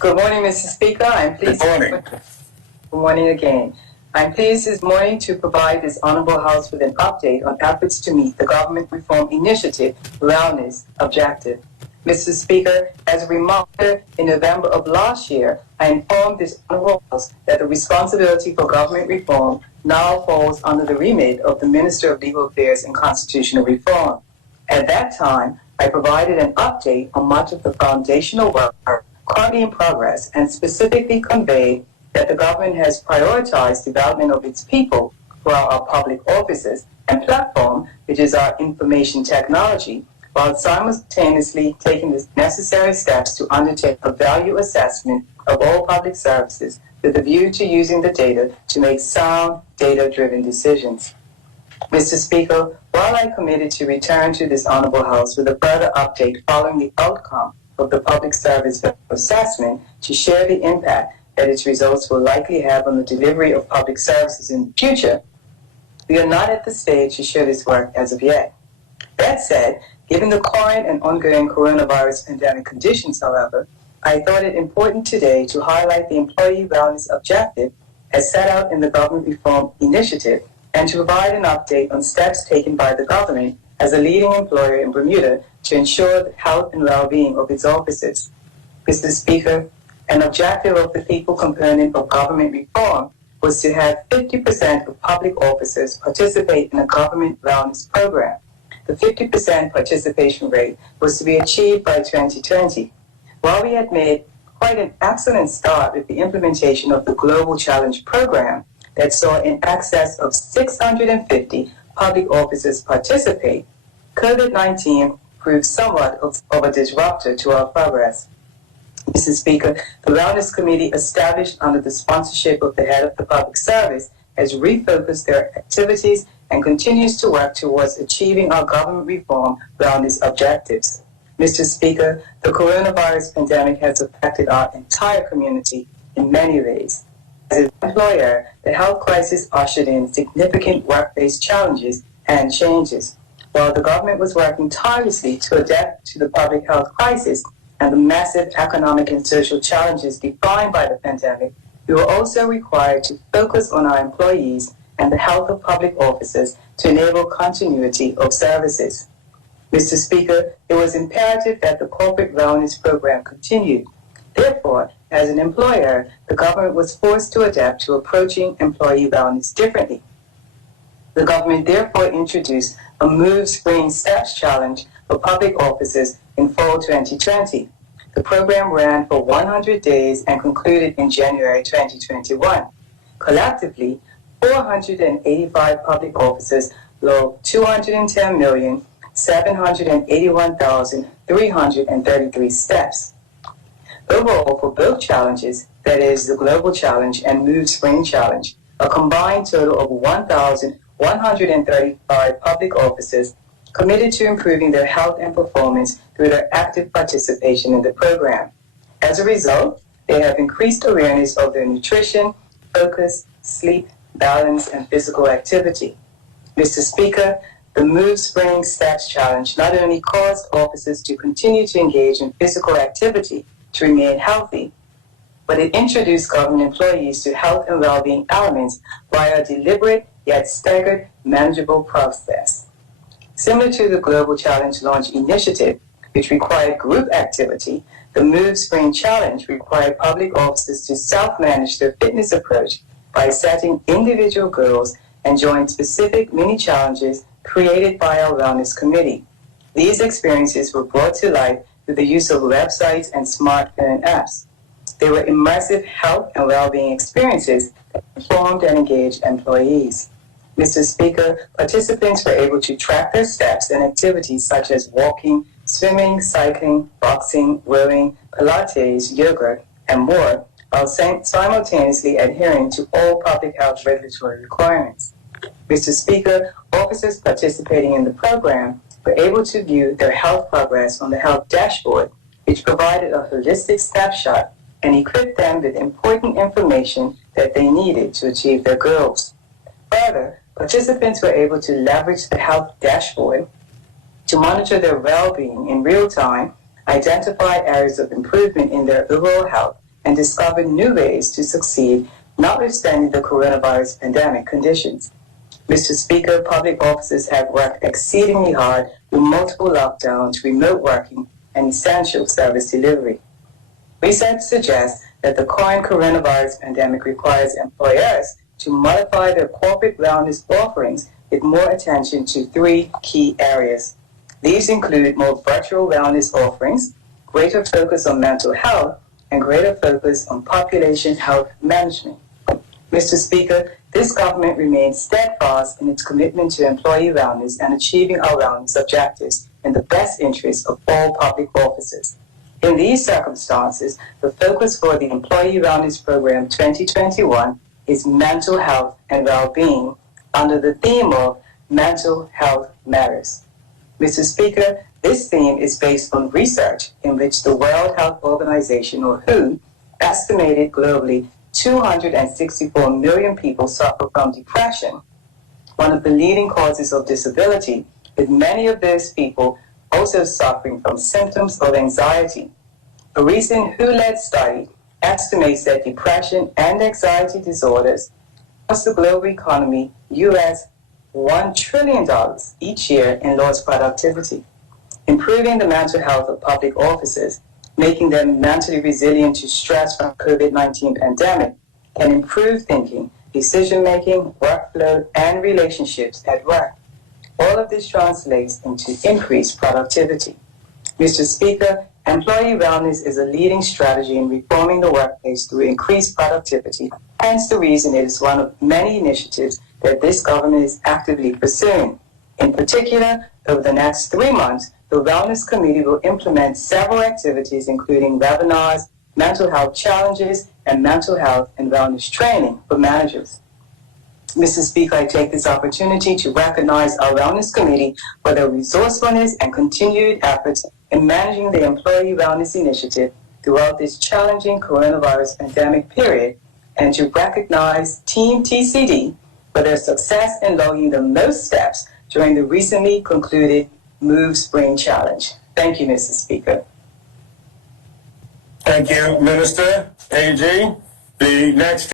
Good morning, Mr. Speaker. Good morning. Good morning again. I'm pleased this morning to provide this Honorable House with an update on efforts to meet the Government Reform Initiative Wellness Objective. Mr. Speaker, as a reminder, in November of last year, I informed this Honorable House that the responsibility for government reform now falls under the remit of the Minister of Legal Affairs and Constitutional Reform. At that time, I provided an update on much of the foundational work currently in progress and specifically conveyed that the government has prioritized development of its people for our public offices and platform, which is our information technology, while simultaneously taking the necessary steps to undertake a value assessment of all public services with a view to using the data to make sound, data-driven decisions. Mr. Speaker, while I committed to return to this Honorable House with a further update following the outcome of the public service assessment to share the impact that its results will likely have on the delivery of public services in the future, we are not at the stage to share this work as of yet. That said, given the current and ongoing coronavirus pandemic conditions, however, I thought it important today to highlight the employee wellness objective as set out in the Government Reform Initiative and to provide an update on steps taken by the government as a leading employer in Bermuda to ensure the health and well-being of its officers. Mr. Speaker, an objective of the people component of government reform was to have 50% of public officers participate in a government wellness program. The 50% participation rate was to be achieved by 2020. While we had made quite an excellent start with the implementation of the Global Challenge program that saw in excess of 650 public officers participate, COVID-19 proved somewhat of a disruptor to our progress. Mr. Speaker, the Wellness Committee established under the sponsorship of the head of the public service has refocused their activities and continues to work towards achieving our government reform wellness objectives. Mr. Speaker, the coronavirus pandemic has affected our entire community in many ways. As an employer, the health crisis ushered in significant workplace challenges and changes. While the government was working tirelessly to adapt to the public health crisis and the massive economic and social challenges defined by the pandemic, we were also required to focus on our employees and the health of public officers to enable continuity of services. Mr. Speaker, it was imperative that the corporate wellness program continued. Therefore, as an employer, the government was forced to adapt to approaching employee wellness differently. The government therefore introduced a Move Spring Steps Challenge for public officers in fall 2020. The program ran for 100 days and concluded in January 2021. Collectively, 485 public officers logged 210,781,333 steps. Overall, for both challenges, that is the Global Challenge and Move Spring Challenge, a combined total of 1,135 public officers committed to improving their health and performance through their active participation in the program. As a result, they have increased awareness of their nutrition, focus, sleep, balance, and physical activity. Mr. Speaker, the Move Spring Steps Challenge not only caused officers to continue to engage in physical activity to remain healthy, but it introduced government employees to health and well-being elements via a deliberate yet staggered, manageable process. Similar to the Global Challenge Launch Initiative, which required group activity, the Move Spring Challenge required public officers to self-manage their fitness approach by setting individual goals and join specific mini-challenges created by our Wellness Committee. These experiences were brought to life through the use of websites and smartphone apps. They were immersive health and well-being experiences that informed and engaged employees. Mr. Speaker, participants were able to track their steps and activities such as walking, swimming, cycling, boxing, rowing, Pilates, yoga, and more, while simultaneously adhering to all public health regulatory requirements. Mr. Speaker, officers participating in the program were able to view their health progress on the health dashboard, which provided a holistic snapshot and equipped them with important information that they needed to achieve their goals. Further, participants were able to leverage the health dashboard to monitor their well-being in real time, identify areas of improvement in their overall health, and discover new ways to succeed, notwithstanding the coronavirus pandemic conditions. Mr. Speaker, public officers have worked exceedingly hard through multiple lockdowns, remote working, and essential service delivery. Research suggests that the current coronavirus pandemic requires employers to modify their corporate wellness offerings with more attention to three key areas. These include more virtual wellness offerings, greater focus on mental health, and greater focus on population health management. Mr. Speaker, this government remains steadfast in its commitment to employee wellness and achieving our wellness objectives in the best interest of all public officers. In these circumstances, the focus for the Employee Wellness Program 2021 is mental health and well-being under the theme of Mental Health Matters. Mr. Speaker, this theme is based on research in which the World Health Organization, or WHO, estimated globally 264 million people suffer from depression, one of the leading causes of disability, with many of those people also suffering from symptoms of anxiety. A recent WHO-led study estimates that depression and anxiety disorders cost the global economy US $1 trillion each year in lost productivity. Improving the mental health of public officers, making them mentally resilient to stress from COVID-19 pandemic, can improve thinking, decision-making, workflow, and relationships at work. All of this translates into increased productivity. Mr. Speaker, employee wellness is a leading strategy in reforming the workplace through increased productivity, hence the reason it is one of many initiatives that this government is actively pursuing. In particular, over the next 3 months, the Wellness Committee will implement several activities, including webinars, mental health challenges, and mental health and wellness training for managers. Mr. Speaker, I take this opportunity to recognize our Wellness Committee for their resourcefulness and continued efforts in managing the Employee Wellness Initiative throughout this challenging coronavirus pandemic period, and to recognize Team TCD for their success in logging the most steps during the recently concluded Move Spring Challenge. Thank you, Mr. Speaker. Thank you, Minister AG. The next